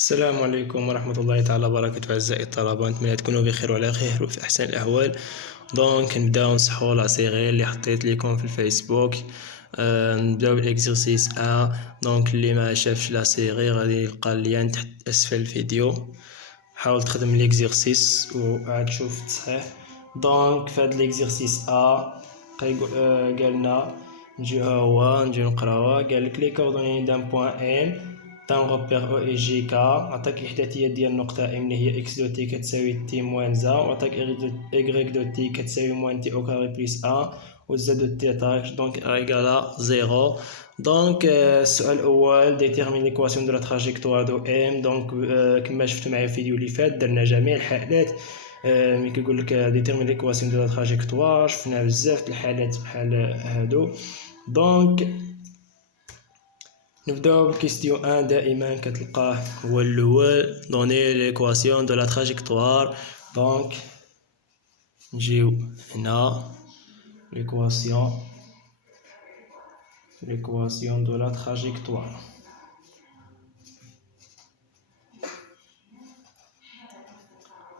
السلام عليكم ورحمة الله تعالى وبركاته. أعزائي الطلبة، نتمنى تكونوا بخير وعلى خير وفي أحسن الأحوال. دونك نبداو نصحو لا صغير اللي حطيت لكم في الفيسبوك. نبداو بالاكزرسيس دونك اللي ما شافش لا صغير غادي يلقى اللين تحت أسفل الفيديو. حاول تخدم الاكزرسيس وعاد تشوف التصحيح. دونك في هاد الاكزرسيس قالنا نجيو نقراوها. قالك لي كوردوني دان بوان ان تان غوبير او اي جي كا. عطاك الاحداثيه ديال النقطه ام اللي هي اكس دو تي كتساوي تي موان زا، وعطاك ايغريك دو تي كتساوي موان تي او كاري بلس ا، و زد دو تي تاع دونك ايغالا زيرو. دونك السؤال الاول ديتيرمين ليكواسيون دو لا تراجيكتوار دو ام. دونك كما شفتوا معايا في الفيديو اللي فات درنا جميع الحالات. ملي كيقول لك ديتيرمين ليكواسيون دو لا تراجيكتوار شفنا بزاف د الحالات بحال هادو. دونك نبداو بالكيستيون 1. دائما كتلقاه هو الاول، دوني ليكواسيون دو لا تراجيكتوار. دونك نجيو هنا l'équation de la trajectoire.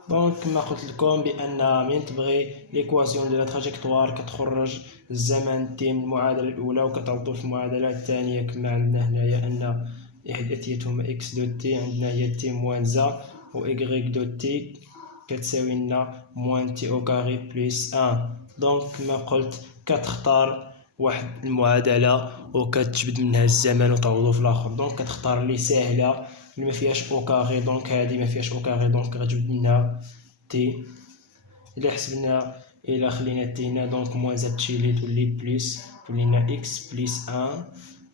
دونك كما قلت لكم بان من تبغي ليكواسيون دو لا تراجيكتوار كتخرج الزمن تي من المعادله الاولى وكتعوضو في المعادله الثانيه. كما عندنا هنايا ان احداثيتهما اكس دو تي عندنا هي تي موان زا، و ايغريك دو تي كتساوي لنا موان تي او كاري بلس 1. دونك كما قلت كتختار واحد المعادله وكتجبد منها الزمن وتعوضو في الاخر. دونك كتختار اللي ساهله اللي ما فيهاش او كاري، دونك هذه ما فيهاش او كاري دونك غتجبد منها تي. الا حسبنا الى خلينا تي هنا دونك موان زاد تشي لي تولي بلس، ولينا اكس بلس 1.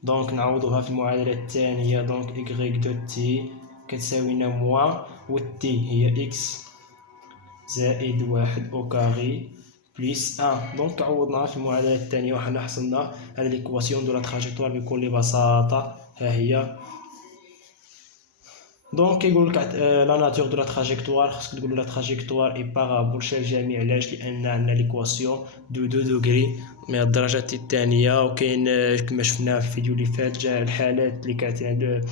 دونك نعوضوها في المعادله الثانيه. دونك ايغريك دو تي كتساوي لنا موان و تي هي اكس زائد واحد او كاري بلس 1. دونك عوضناها في المعادله الثانيه وحنا حصلنا على ليكواسيون دو لا تراجيكتوار بكل بساطه. ها هي. دونك كيقول لك لا ناتور دو لا تراجيكتوار، خصك تقول لا تراجيكتوار اي بارابول شال الجميع. علاش؟ لان عندنا ليكواسيون دو 2 دوغري من الدرجه الثانيه، وكاين كما شفنا في الفيديو اللي فات جا الحالات اللي كانت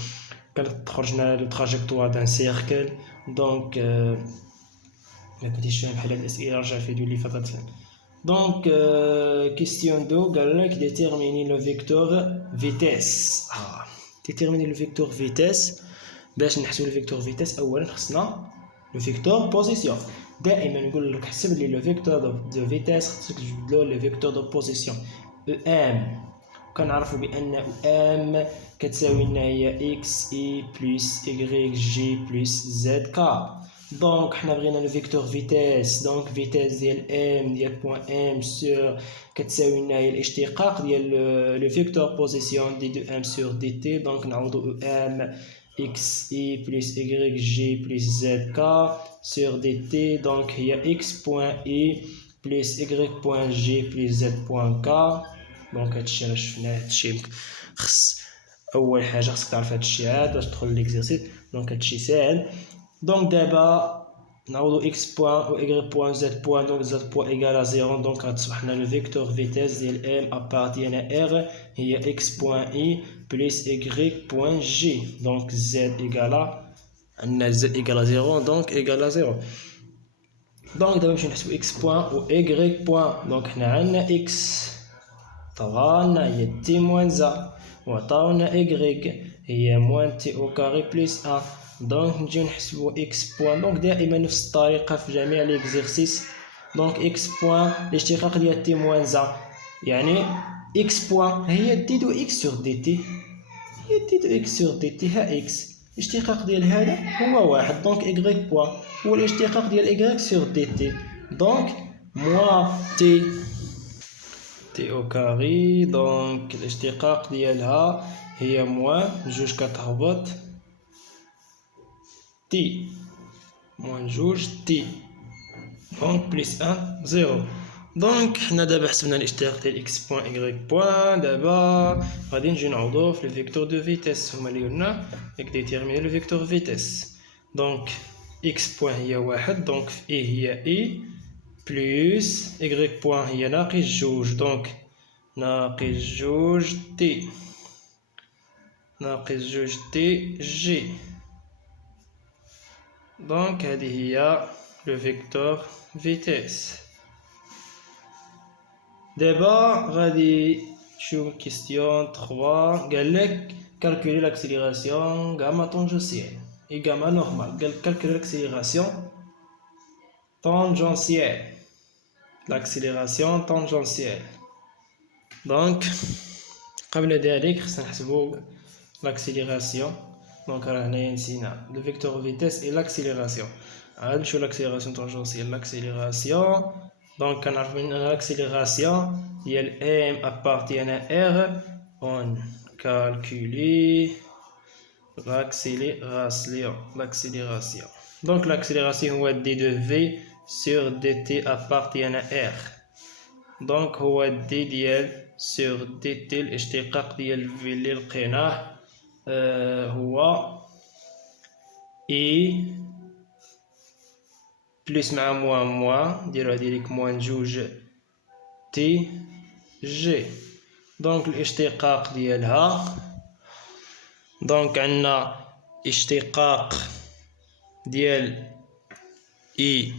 تخرجنا لو تراجيكتوار دان سيركل. دونك ما كنتيش فاهم حل الاسئله رجع الفيديو اللي فات تفهم. دونك كيستيون 2 قال لك ديتيرميني لو فيكتور فيتيس. ديتيرميني لو فيكتور فيتيس. باش نحسبوا الفيكتور فيتيس اولا خصنا لو فيكتور بوزيسيون. دائما نقول لك حسب لي لو فيكتور دو فيتيس خصك تجبد له لو فيكتور دو بوزيسيون او ام. كنعرفوا بان او ام كتساوي لنا هي اكس اي بلس ايغريك جي بلس زد كا. دونك حنا بغينا لو فيكتور فيتيس. دونك فيتيس ديال ام ديال بوين ام سور كتساوي لنا هي الاشتقاق ديال لو فيكتور بوزيسيون دي دو ام سور دي تي. دونك نعوضو او ام x i plus y g plus zk sur dt. donc il y a x point i plus y point g plus z point k. donc هادشي راه شفناه. هادشي خص اول حاجه خصك تعرف هادشي عاد باش تدخل ليكزيرسيس. دونك هادشي ساهل. دونك دابا نعوضو x point و y point z point. donc z point égale à 0. donc غتصبح لنا لو فيكتور فيتيس ديال m appartient à r هي x point i plus y point g. donc z égale à z égale à 0 donc égale à 0. donc دابا نمشيو نحسبو x point و y point. donc حنا عندنا x طغالنا هي t moins za، وعطاونا y هي موان تي او كاري بلس 1. دونك نجيو نحسبو اكس بوان. دونك دائما نفس الطريقه في جميع ليكزيرسيس. دونك اكس بوان الاشتقاق ديال تي موان زا، يعني اكس بوان هي دي دو اكس سور دي تي، هي دي دو اكس سور دي تي. ها اكس الاشتقاق ديال هذا هو واحد. دونك ايغريك بوان هو الاشتقاق ديال ايغريك سور دي تي. دونك موا تي تي او كاري. دونك الاشتقاق ديالها هي موان جوج كتهبط تي موان جوج تي. دونك بلس 1 0. دونك حنا دابا حسبنا الاشتقاق ديال اكس بوان ايغريك بوان. دابا غادي نجي نعوضو في لي فيكتور دو فيتيس هما اللي قلنا ياك ديتيرميني لو فيكتور فيتيس. دونك اكس بوان هي واحد. دونك في اي هي اي بلس ايغريك بوان هي ناقص جوج. دونك ناقص جوج تي ناقص جوج تي جي دونك هذه هي لو فيكتور فيتيس. دابا غادي نشوف كيستيون 3. قال لك calculer l'accélération gamma tangentielle et gamma normale. قال calculer l'accélération tangentielle. L'accélération tangentielle. دونك قبل ذلك خصنا نحسبوا l'accélération. دونك راه هنايا نسينا le vecteur vitesse et l'accélération. غادي نشوف l'accélération tangentielle. L'accélération donc كنعرفوا ان l'accélération ديال m appartient à r. On calcule l'accélération. Donc l'accélération هو d de v sur dt appartient à r. دونك هو d ديال sur dt الاشتقاق ديال v اللي لقيناه هو e بلس مع موان نديروها ديريكت موان جوج تي جي. دونك الاشتقاق ديالها دونك عندنا اشتقاق ديال اي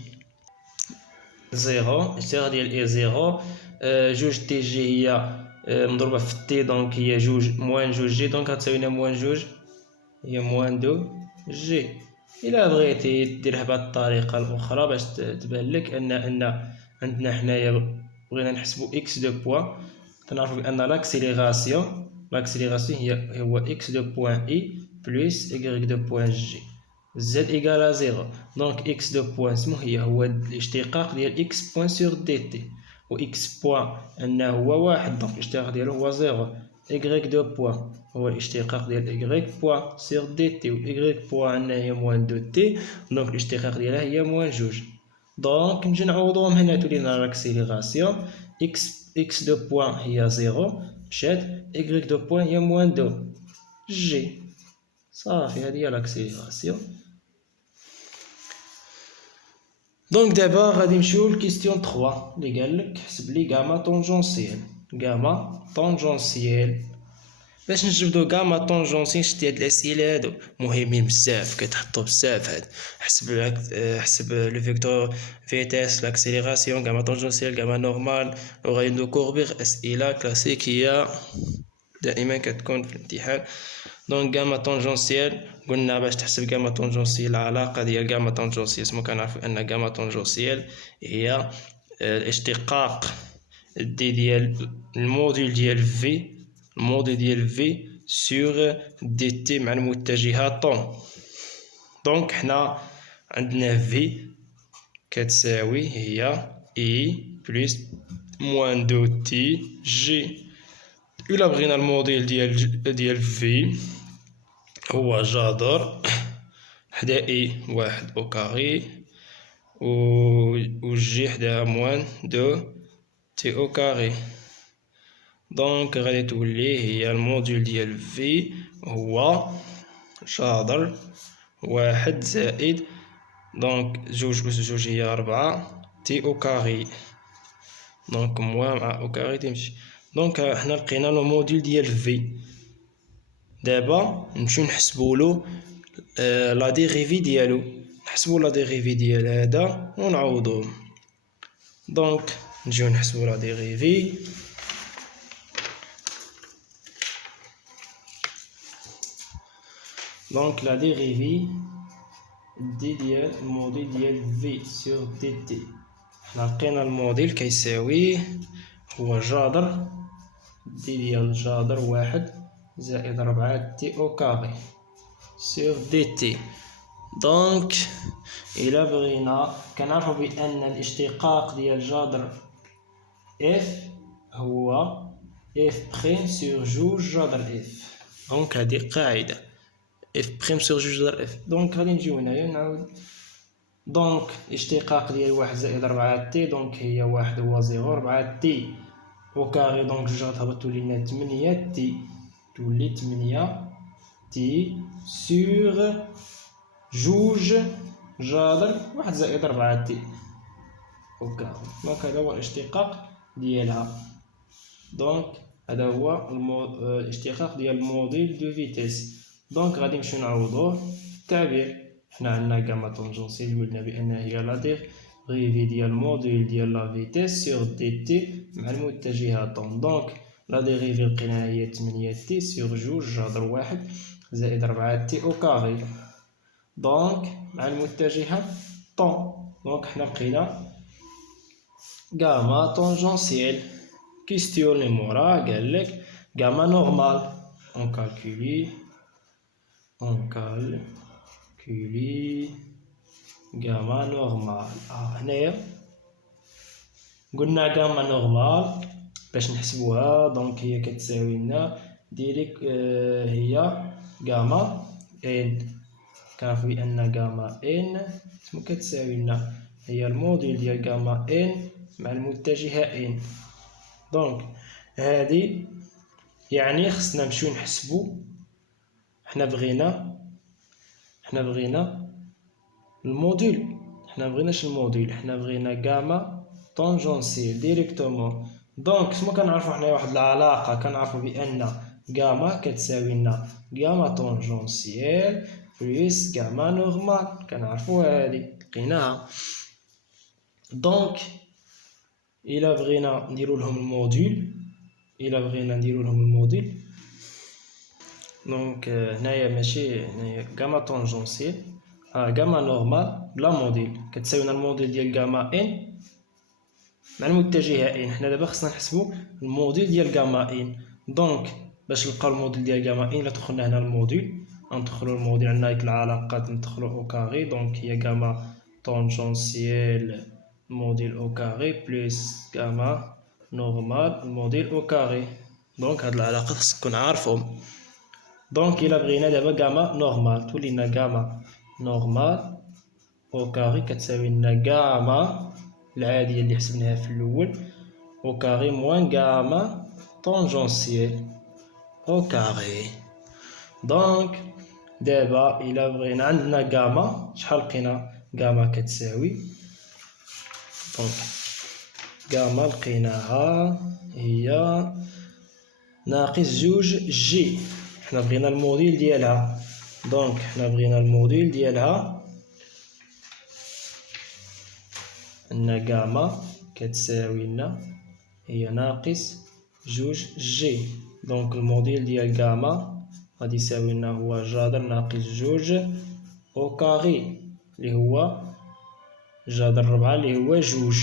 زيرو. اشتقاق ديال اي زيرو جوج تي جي هي مضروبة في تي دونك هي جوج موان جوج جي دونك غتساوي لنا موان جوج هي موان دو جي. إلا بغيتي ديرها بهاد الطريقة الأخرى باش تبان لك أن عندنا حنايا بغينا نحسبو إكس دو بوان. تنعرفو بأن لاكسيليغاسيون هو إكس دو بوان إي بلس إكغيك دو بوان جي زد إيكال زيرو. دونك إكس دو بوان هو الاشتقاق ديال إكس بوان سور دي تي، و إكس بوان أنه هو واحد دونك الاشتقاق ديالو هو زيرو. إكغيك دو بوان هو الاشتقاق ديال إكغيك بوان سور دي تي، و إكغيك بوان أنها هي موان دو تي دونك الاشتقاق ديالها هي موان جوج. دونك نجي نعوضوهم هنا تولينا لاكسيليغاسيون إكس دو بوان هي زيرو مشات، إكغيك دو بوان هي موان دو جي. صافي هادي هي لاكسيليغاسيون. دونك دابا غادي نمشيو لكيستيون 3 اللي قال لك حسب لي غاما طونجونسيال. غاما طونجونسيال باش نجبدو غاما طونجونسيال. شتي هاد الاسئله هادو مهمين بزاف كيتحطو بزاف. هاد حسب لو فيكتور فيتيس لاكسيليراسيون غاما طونجونسيال غاما نورمال وغادي ندو كوربيغ. اسئله كلاسيكيه دائما كتكون في الامتحان. دونك غاما طونجونسيال قلنا باش تحسب غاما طونجونسيال العلاقه ديال غاما طونجونسيال اسمو كنعرفو ان غاما طونجونسيال هي الاشتقاق دي ديال الموديل ديال في سور دي تي مع المتجهة طون. دونك حنا عندنا في كتساوي هي اي بلس موان دو تي جي. إلا بغينا الموديل ديال في هو جذر حدا اي واحد او كاري و جي حداها موان دو تي او كاري. دونك غادي تولي هي الموديل ديال في هو جذر واحد زائد دونك جوج أس جوج هي ربعة تي او كاري. دونك موان مع او كاري تمشي. دونك حنا لقينا لو موديل ديال في. دابا نمشيو نحسبولو لا ديريفي ديالو. نحسبو لا ديريفي ديال هذا ونعوضوه. دونك نجيو نحسبو لا ديريفي. دونك لا ديريفي دي ديال الموديل ديال في سور دي تي. حنا لقينا الموديل كيساوي هو جذر دي ديال جذر واحد زائد ربعة تي او كاري سور دي تي. دونك إلا بغينا كنعرفو بأن الاشتقاق ديال جذر اف هو اف بريم سور جوج جذر اف. دونك هادي قاعدة اف بريم سور جوج جذر اف. دونك غادي نجيو هنايا نعاود. دونك الاشتقاق ديال واحد زائد ربعة تي دونك هي واحد هو زيرو ربعة تي او كاري دونك جوج غتهبط تولي لنا تمنية تي. تولي تمنية تي سور جوج جذر واحد زائد ربعة تي او كاري. دونك هذا هو الاشتقاق ديالها. دونك هذا هو الاشتقاق ديال الموديل دو فيتيس. دونك غادي نمشيو نعوضوه التعبير. حنا عندنا غاما طونجونسيال قلنا بأنها هي لا ديريفي ديال الموديل ديال لا فيتيس سور دي تي مع المتجهة طون. دونك لا ديريفي لقيناها هي 8 تي سور جوج جذر واحد زائد 4 تي أو كاري، دونك مع المتجهة طون. دونك حنا لقينا غاما طونجونسيال. كيستيون لي موراه قالك غاما نورمال. اون كالكولي غاما نورمال. هنايا قلنا غاما نورمال باش نحسبوها، دونك هي كتساوي لنا ديريك هي غاما ان. كنعرفو بأن غاما ان كتساوي لنا هي الموديل ديال غاما ان مع المتجهة ان. دونك هادي يعني خصنا نمشيو نحسبو. حنا بغينا الموديل، حنا مبغيناش الموديل، حنا بغينا غاما طونجونسيال ديريكتومون. دونك كما كنعرفو حنايا واحد العلاقة، كنعرفو بأن غاما كتساوي لنا غاما طونجونسيال بلس غاما نورمال، كنعرفو هادي لقيناها. دونك إلا بغينا نديرو لهم الموديل، دونك هنايا ماشي هنايا غاما طونجونسيال غاما نورمال بلا موديل كتساوي لنا الموديل ديال غاما ان مع المتجهة ان. حنا دابا خصنا نحسبو الموديل ديال غاما ان. دونك باش نلقاو الموديل ديال غاما ان، إلا دخلنا هنا الموديل غندخلو الموديل، عندنا هيك العلاقات ندخلو او كاري. دونك هي غاما طونجونسيال الموديل او كاري بلس غاما نورمال الموديل او كاري. دونك هاد العلاقات خصكم عارفهم. دونك إلا بغينا دابا غاما نورمال تولي لنا غاما نورمال او كاري كتساوي لنا غاما العادية اللي حسبناها في الأول او كاري موان غاما طونجونسيال او كاري. دونك دابا إلا بغينا عندنا غاما شحال لقينا غاما كتساوي، دونك غاما لقيناها هي ناقص جوج جي. حنا بغينا الموديل ديالها، دونك حنا بغينا الموديل ديالها أن غاما كتساوي لنا هي ناقص جوج جي. دونك الموديل ديال غاما غادي يساوي لنا هو جذر ناقص جوج أو كاري اللي هو جذر ربعة اللي هو جوج.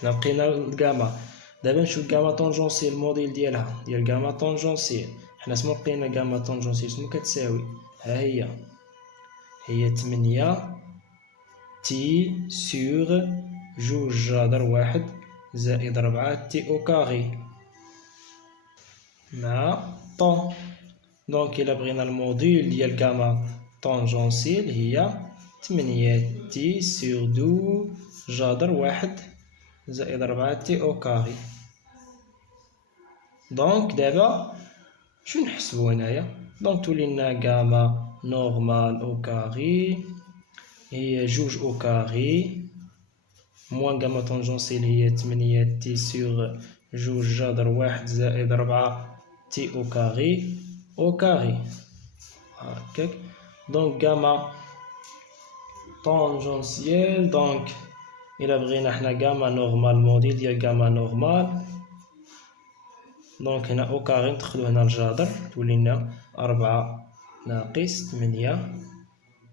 حنا لقينا الغاما. دابا نمشيو لغاما طونجونسيال الموديل ديالها ديال غاما طونجونسيال. حنا سمو لقينا غاما طونجونسيال سمو كتساوي، ها هي 8 تي سور جوج جذر واحد زائد 4 تي أو كاري مع طون. دونك إلا بغينا الموديل ديال غاما طونجونسيال هي 8 تي سور دو جذر واحد زائد 4 تي أو كاري. دونك دابا شو نحسبو هنايا؟ دونك تولي لنا غاما نورمال أو كاري هي جوج أو كاري موان غاما طونجونسيال هي 8 تي سور جوج جذر واحد زائد 4 تي أو كاري هكاك. دونك غاما طونجونسيال، دونك إلا بغينا حنا غاما نورمال الموديل ديال غاما نورمال، دونك هنا أو كاري ندخلو هنا الجذر تولي لنا 4 ناقص 8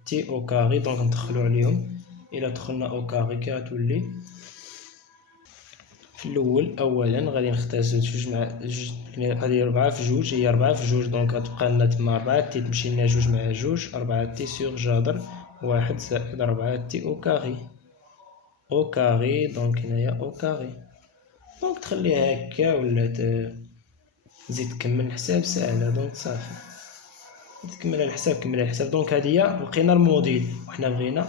تي أو كاري. دونك ندخلو عليهم، إلا دخلنا أو كاري كتولي في الأول أولا غادي نختار جوج مع جوج، هادي 4 في جوج هي 4 في جوج، دونك غتبقى لنا تما 4 تي تمشي لنا جوج مع جوج 4 تي سور جذر واحد زائد 4 تي أو كاري. دونك هنايا أو كاري. دونك تخليها هكا ولا تزيد تكمل الحساب ساهلة. دونك صافي تكمل الحساب. دونك هادي هي لقينا الموديل وحنا بغينا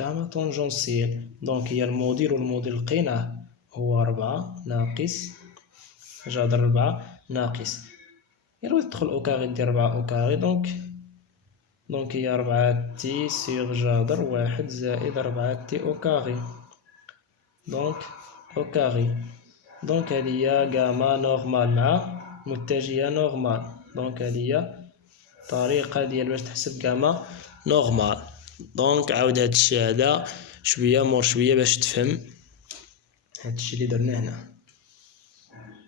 غاما طونجونسيال. دونك هي الموديل والموديل لقيناه هو 4 ناقص جذر 4 ناقص، إلا تدخل أو كاري دير 4 أو كاري. دونك هي 4 تي سور جذر واحد زائد 4 تي أو كاري. دونك أو كاري. دونك هادي هي غاما نورمال مع متجهة نورمال. دونك هادي هي طريقة ديال باش تحسب جاما نورمال. دونك عاود هاد الشي هذا شوية مور شوية باش تفهم هاد الشي اللي درنا هنا.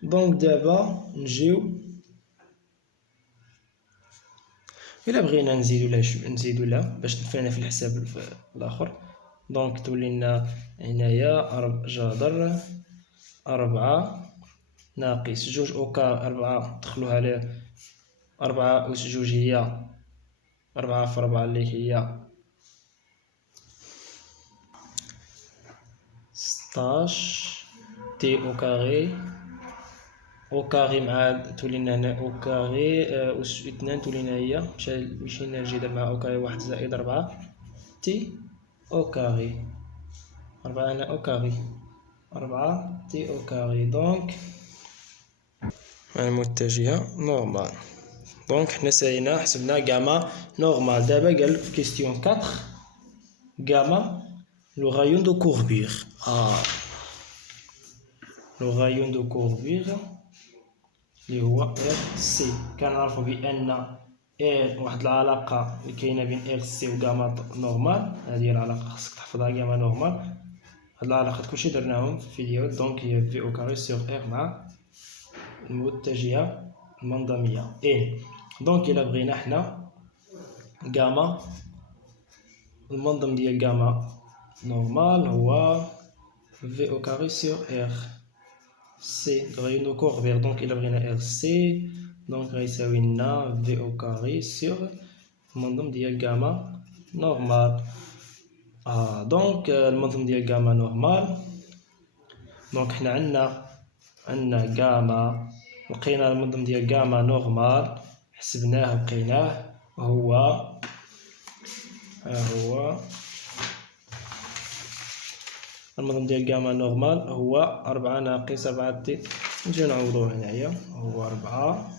دونك دابا نجيو إلا بغينا نزيدو لا باش نفعنا في الحساب الآخر. دونك تولي لنا هنايا جذر 4 ناقص 2 أوكار 4 دخلوها ل 4 أس 2 هي 4 في 4 اللي هي 16 تي أو كاغي مع تولي لنا هنا أو كاغي أس 2 تولي لنا هي مشينا الجذر مع أو كاغي 1 زائد 4 تي أو كاغي 4 هنا أو كاغي 4 تي أو كاغي. دونك المتجهة نورمال. دونك حنا سالينا حسبنا جاما نورمال. دابا قال في كيستيون 4 جاما لو غايون دو كوربير. لو غايون دو كوربير اللي هو ار سي. كنعرفو بان واحد العلاقة اللي كاينة بين ار سي و جاما نورمال. هادي هي العلاقة خاصك تحفظها جاما نورمال. هاد العلاقات كلشي درناهم في فيديوهات. دونك هي في او كاري سور ار مع المتجهة المنظمية ان. دونك إلا بغينا حنا جاما المنظم ديال جاما نورمال هو في او كاري سور ار سي غايون دو كوربير. دونك إلا بغينا ار سي دونك غيساوي لنا في او كاري سور المنظم ديال جاما نورمال. دونك المنظم ديال جاما نورمال. دونك حنا عندنا جاما لقينا المنظم ديال جاما نورمال حسبناه لقيناه هو المنظم ديال جاما نورمال هو 4 ناقص 4 تي. نجيو نعوضوه هنايا هو 4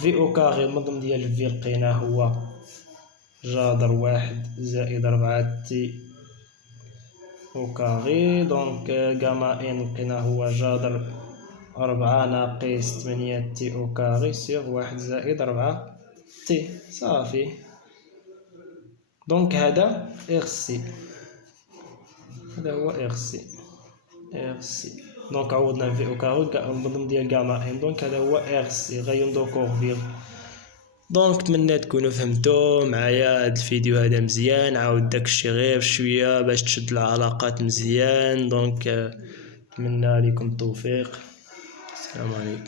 في او كاغي. المنظم ديال في لقيناه هو جذر 1 زائد 4 تي او كاغي. دونك جاما ان لقيناه هو جذر 4 ناقص 8 تي او كاغي سيغ 1 زائد 4 تي. صافي. دونك هذا ار سي. هذا هو ار سي. دونك عوضنا في او كاغي المنظم ديال جاما ان. دونك هذا هو ار سي غايون دو كوربير. دونك نتمنى تكونوا فهمتوا معايا هاد الفيديو هذا مزيان. عاود داكشي غير شويه باش تشد العلاقات مزيان. دونك نتمنى لكم التوفيق. السلام عليكم.